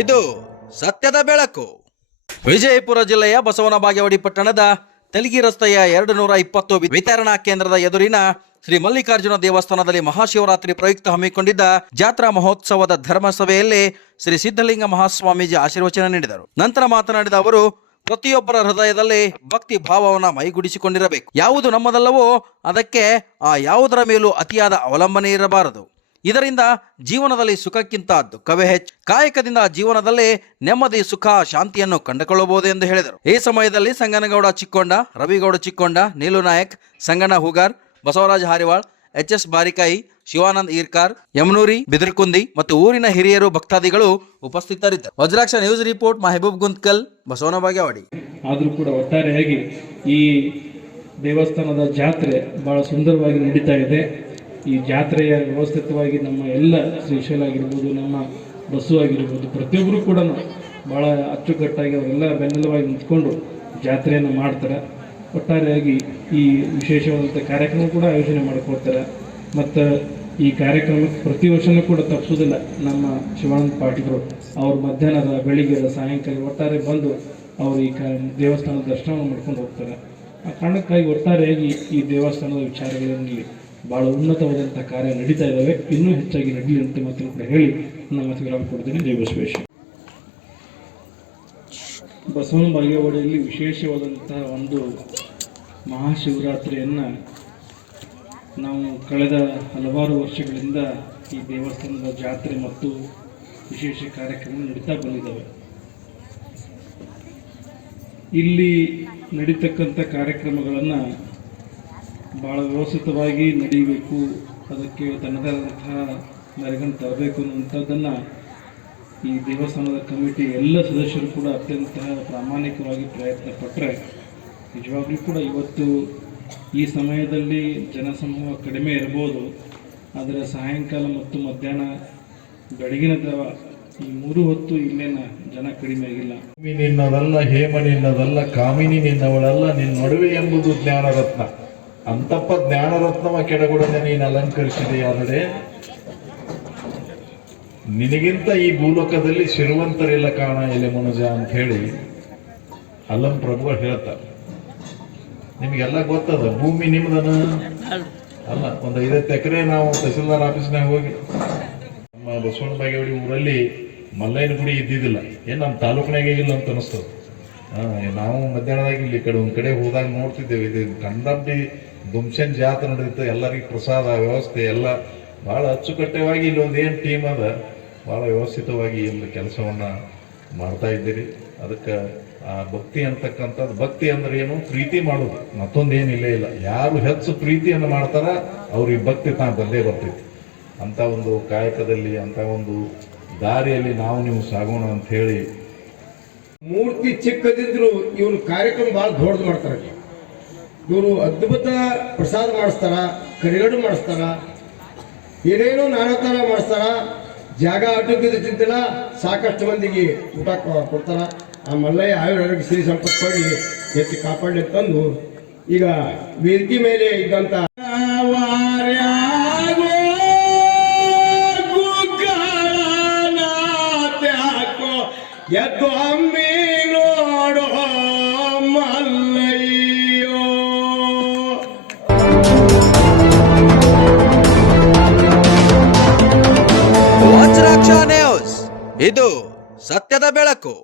ಇದು ಸತ್ಯದ ಬೆಳಕು. ವಿಜಯಪುರ ಜಿಲ್ಲೆಯ ಬಸವನ ಬಾಗೇವಾಡಿ ಪಟ್ಟಣದ ತೆಲಗಿ ರಸ್ತೆಯ 220 ವಿತರಣಾ ಕೇಂದ್ರದ ಎದುರಿನ ಶ್ರೀ ಮಲ್ಲಿಕಾರ್ಜುನ ದೇವಸ್ಥಾನದಲ್ಲಿ ಮಹಾಶಿವರಾತ್ರಿ ಪ್ರಯುಕ್ತ ಹಮ್ಮಿಕೊಂಡಿದ್ದ ಜಾತ್ರಾ ಮಹೋತ್ಸವದ ಧರ್ಮಸಭೆಯಲ್ಲಿ ಶ್ರೀ ಸಿದ್ಧಲಿಂಗ ಮಹಾಸ್ವಾಮೀಜಿ ಆಶೀರ್ವಚನ ನೀಡಿದರು. ನಂತರ ಮಾತನಾಡಿದ ಅವರು, ಪ್ರತಿಯೊಬ್ಬರ ಹೃದಯದಲ್ಲಿ ಭಕ್ತಿ ಭಾವವನ್ನು ಮೈಗೂಡಿಸಿಕೊಂಡಿರಬೇಕು. ಯಾವುದು ನಮ್ಮದಲ್ಲವೋ ಅದಕ್ಕೆ ಆ ಯಾವುದರ ಮೇಲೂ ಅತಿಯಾದ ಅವಲಂಬನೆ ಇರಬಾರದು. ಇದರಿಂದ ಜೀವನದಲ್ಲಿ ಸುಖಕ್ಕಿಂತ ದುಃಖವೇ ಹೆಚ್ಚು. ಕಾಯಕದಿಂದ ಜೀವನದಲ್ಲಿ ನೆಮ್ಮದಿ, ಸುಖ, ಶಾಂತಿಯನ್ನು ಕಂಡುಕೊಳ್ಳಬಹುದು ಎಂದು ಹೇಳಿದರು. ಈ ಸಮಯದಲ್ಲಿ ಸಂಗನಗೌಡ ಚಿಕ್ಕೊಂಡ, ರವಿಗೌಡ ಚಿಕ್ಕೊಂಡ, ನೀಲು ನಾಯಕ್, ಸಂಗಣ್ಣ ಹೂಗಾರ್, ಬಸವರಾಜ ಹಾರಿವಾಳ್, ಎಚ್.ಎಸ್. ಬಾರಿಕಾಯಿ, ಶಿವಾನಂದ್ ಈರ್ಕಾರ್, ಯಮನೂರಿ ಬಿದಿರ್ಕುಂದಿ ಮತ್ತು ಊರಿನ ಹಿರಿಯರು ಭಕ್ತಾದಿಗಳು ಉಪಸ್ಥಿತರಿದ್ದರು. Vajraksha news report, Mehboob Guntakal, Basavana Bagewadi. ಆದರೂ ಕೂಡ ಒಟ್ಟಾರೆಯಾಗಿ ಈ ದೇವಸ್ಥಾನದ ಜಾತ್ರೆ ಬಹಳ ಸುಂದರವಾಗಿ ನಡೀತಾ ಇದೆ. ಈ ಜಾತ್ರೆಯ ವ್ಯವಸ್ಥಿತವಾಗಿ ನಮ್ಮ ಎಲ್ಲ ಶ್ರೀಶೈಲ ಆಗಿರ್ಬೋದು, ನಮ್ಮ ಬಸ್ಸು ಆಗಿರ್ಬೋದು, ಪ್ರತಿಯೊಬ್ಬರು ಕೂಡ ಭಾಳ ಅಚ್ಚುಕಟ್ಟಾಗಿ ಅವರೆಲ್ಲ ಬೆನ್ನೆಲುವಾಗಿ ನಿಂತ್ಕೊಂಡು ಜಾತ್ರೆಯನ್ನು ಮಾಡ್ತಾರೆ. ಒಟ್ಟಾರೆಯಾಗಿ ಈ ವಿಶೇಷವಾದಂಥ ಕಾರ್ಯಕ್ರಮ ಕೂಡ ಆಯೋಜನೆ ಮಾಡ್ಕೊಳ್ತಾರೆ. ಮತ್ತು ಈ ಕಾರ್ಯಕ್ರಮಕ್ಕೆ ಪ್ರತಿ ವರ್ಷವೂ ಕೂಡ ತಪ್ಪಿಸೋದಿಲ್ಲ. ನಮ್ಮ ಶಿವಾನಂದ ಪಾಟೀಲರು ಅವ್ರ ಮಧ್ಯಾಹ್ನದ, ಬೆಳಿಗ್ಗೆ, ಸಾಯಂಕಾಲ ಒಟ್ಟಾರೆ ಬಂದು ಅವರು ಈ ದೇವಸ್ಥಾನದ ದರ್ಶನವನ್ನು ಮಾಡ್ಕೊಂಡು ಹೋಗ್ತಾರೆ. ಆ ಕಾರಣಕ್ಕಾಗಿ ಒಟ್ಟಾರೆಯಾಗಿ ಈ ದೇವಸ್ಥಾನದ ವಿಚಾರಗಳಲ್ಲಿ ಭಾಳ ಉನ್ನತವಾದಂಥ ಕಾರ್ಯ ನಡೀತಾ ಇದ್ದಾವೆ. ಇನ್ನೂ ಹೆಚ್ಚಾಗಿ ನಡೀಲಿ ಅಂತ ಮಾತನ್ನು ಕೂಡ ಹೇಳಿ ನನ್ನ ಮಾತು ವಿರಾಮ ಕೊಡ್ತೀನಿ. ಜೈ ಬಸವೇಶ್ವರ. ಬಸವನ ಬಾಗೇವಾಡಿಯಲ್ಲಿ ವಿಶೇಷವಾದಂಥ ಒಂದು ಮಹಾಶಿವರಾತ್ರಿಯನ್ನು ನಾವು ಕಳೆದ ಹಲವಾರು ವರ್ಷಗಳಿಂದ ಈ ದೇವಸ್ಥಾನದ ಜಾತ್ರೆ ಮತ್ತು ವಿಶೇಷ ಕಾರ್ಯಕ್ರಮ ನಡೀತಾ ಬಂದಿದ್ದಾವೆ. ಇಲ್ಲಿ ನಡೀತಕ್ಕಂಥ ಕಾರ್ಯಕ್ರಮಗಳನ್ನು ಭಾಳ ವ್ಯವಸ್ಥಿತವಾಗಿ ನಡೀಬೇಕು, ಅದಕ್ಕೆ ತನ್ನದೇ ಆದಂತಹ ಮೆರುಗನ್ನು ತರಬೇಕು ಅನ್ನುವಂಥದ್ದನ್ನು ಈ ದೇವಸ್ಥಾನದ ಕಮಿಟಿ ಎಲ್ಲ ಸದಸ್ಯರು ಕೂಡ ಅತ್ಯಂತ ಪ್ರಾಮಾಣಿಕವಾಗಿ ಪ್ರಯತ್ನ ಪಟ್ಟರೆ ನಿಜವಾಗ್ಲೂ ಕೂಡ ಇವತ್ತು ಈ ಸಮಯದಲ್ಲಿ ಜನಸಮೂಹ ಕಡಿಮೆ ಇರ್ಬೋದು, ಆದರೆ ಸಾಯಂಕಾಲ ಮತ್ತು ಮಧ್ಯಾಹ್ನ, ಬೆಳಗಿನ ಜಾವ ಈ 3 ಹೊತ್ತು ಇಲ್ಲೇನ ಜನ ಕಡಿಮೆ ಆಗಿಲ್ಲ. ನಿನ್ನದಲ್ಲ, ಹೇಮ ನಿನ್ನದಲ್ಲ, ಕಾಮಿನಿ ನಿನ್ನವಳಲ್ಲ, ನಿನ್ನ ನಡುವೆ ಎಂಬುದು ಜ್ಞಾನರತ್ನ. ಅಂತಪ್ಪ ಜ್ಞಾನರತ್ನವ ಕೆಳಗೊಡನೆ ನೀನು ಅಲಂಕರಿಸಿದೆಯಾದರೆ ನಿನಗಿಂತ ಈ ಭೂಲೋಕದಲ್ಲಿ ಸಿರುವಂತರಿಲ್ಲ ಕಾಣ ಎಲೆ ಮನುಜ ಅಂತ ಹೇಳಿ ಅಲ್ಲಂ ಪ್ರಭುಗಳು ಹೇಳ್ತಾರೆ. ನಿಮಗೆಲ್ಲ ಗೊತ್ತದ, ಭೂಮಿ ನಿಮ್ದನ ಅಲ್ಲ. ಒಂದು 5 ಎಕರೆ ನಾವು ತಹಸೀಲ್ದಾರ್ ಆಫೀಸ್ನಾಗ ಹೋಗಿ ನಮ್ಮ ಬಸವನ ಬಾಗೇವಾಡಿ ಊರಲ್ಲಿ ಮಲ್ಲಯ್ಯನ ಗುಡಿ ಇದ್ದಿದ್ದಿಲ್ಲ. ಏನು ನಮ್ಮ ತಾಲೂಕಿನಾಗೆ ಇಲ್ಲ ಅಂತ ಅನಿಸ್ತದೆ. ನಾವು ಮಧ್ಯಾಹ್ನದಾಗ ಇಲ್ಲಿ ಕಡೆ ಒಂದು ಕಡೆ ಹೋದಾಗ ನೋಡ್ತಿದ್ದೇವೆ. ಇದು ಕಂಡಂಬಿ ದುಮ್ಸನ್ ಜಾತ್ರೆ ನಡೆಯುತ್ತೆ, ಎಲ್ಲರಿಗೂ ಪ್ರಸಾದ ವ್ಯವಸ್ಥೆ ಎಲ್ಲ ಭಾಳ ಅಚ್ಚುಕಟ್ಟವಾಗಿ ಇಲ್ಲಿ ಒಂದು ಏನು ಟೀಮ್ ಅದ, ಭಾಳ ವ್ಯವಸ್ಥಿತವಾಗಿ ಇಲ್ಲಿ ಕೆಲಸವನ್ನು ಮಾಡ್ತಾ ಇದ್ದೀರಿ. ಅದಕ್ಕೆ ಆ ಭಕ್ತಿ ಅಂತಕ್ಕಂಥದ್ದು, ಭಕ್ತಿ ಅಂದ್ರೆ ಏನು, ಪ್ರೀತಿ ಮಾಡೋದು, ಮತ್ತೊಂದೇನು ಇಲ್ಲೇ ಇಲ್ಲ. ಯಾರು ಹೆಚ್ಚು ಪ್ರೀತಿಯನ್ನು ಮಾಡ್ತಾರ ಅವ್ರಿಗೆ ಭಕ್ತಿ ಬಂದೇ ಬರ್ತೈತಿ. ಅಂಥ ಒಂದು ಕಾಯಕದಲ್ಲಿ, ಅಂಥ ಒಂದು ದಾರಿಯಲ್ಲಿ ನಾವು ನೀವು ಸಾಗೋಣ ಅಂತ ಹೇಳಿ. ಮೂರ್ತಿ ಚಿಕ್ಕದಿದ್ರು ಇವ್ರ ಕಾರ್ಯಕ್ರಮ ಭಾಳ ದೊಡ್ಡದು ಮಾಡ್ತಾರೆ. ಇವರು ಅದ್ಭುತ ಪ್ರಸಾದ ಮಾಡಿಸ್ತಾರ, ಕರಿಗಡು ಮಾಡಿಸ್ತಾರ, ಏನೇನೋ ನಾನಾ ಥರ ಮಾಡಿಸ್ತಾರ. ಜಾಗ ಆಟೋಕ್ಕಿದ್ದು ಚಿಂತಿಲ್ಲ, ಸಾಕಷ್ಟು ಮಂದಿಗೆ ಊಟ ಕೊಡ್ತಾರ. ಆ ಮಲ್ಲಯ್ಯ ಆಯುರ್ವೇದಿಕ್ ಶ್ರೀ ಸಂಪತ್ತು ಕೊಡಿ, ಎತ್ತಿ ಕಾಪಾಡಿ ತಂದು ಈಗ ವೇದಿಕೆ ಮೇಲೆ ಇದ್ದಂಥ ಎದ್ದು ಅಮ್ಮಿ ನೋಡೋ ಮಲ್ಲಯ್ಯೋ. ವಜ್ರಾಕ್ಷ ನ್ಯೂಸ್, ಇದು ಸತ್ಯದ ಬೆಳಕು.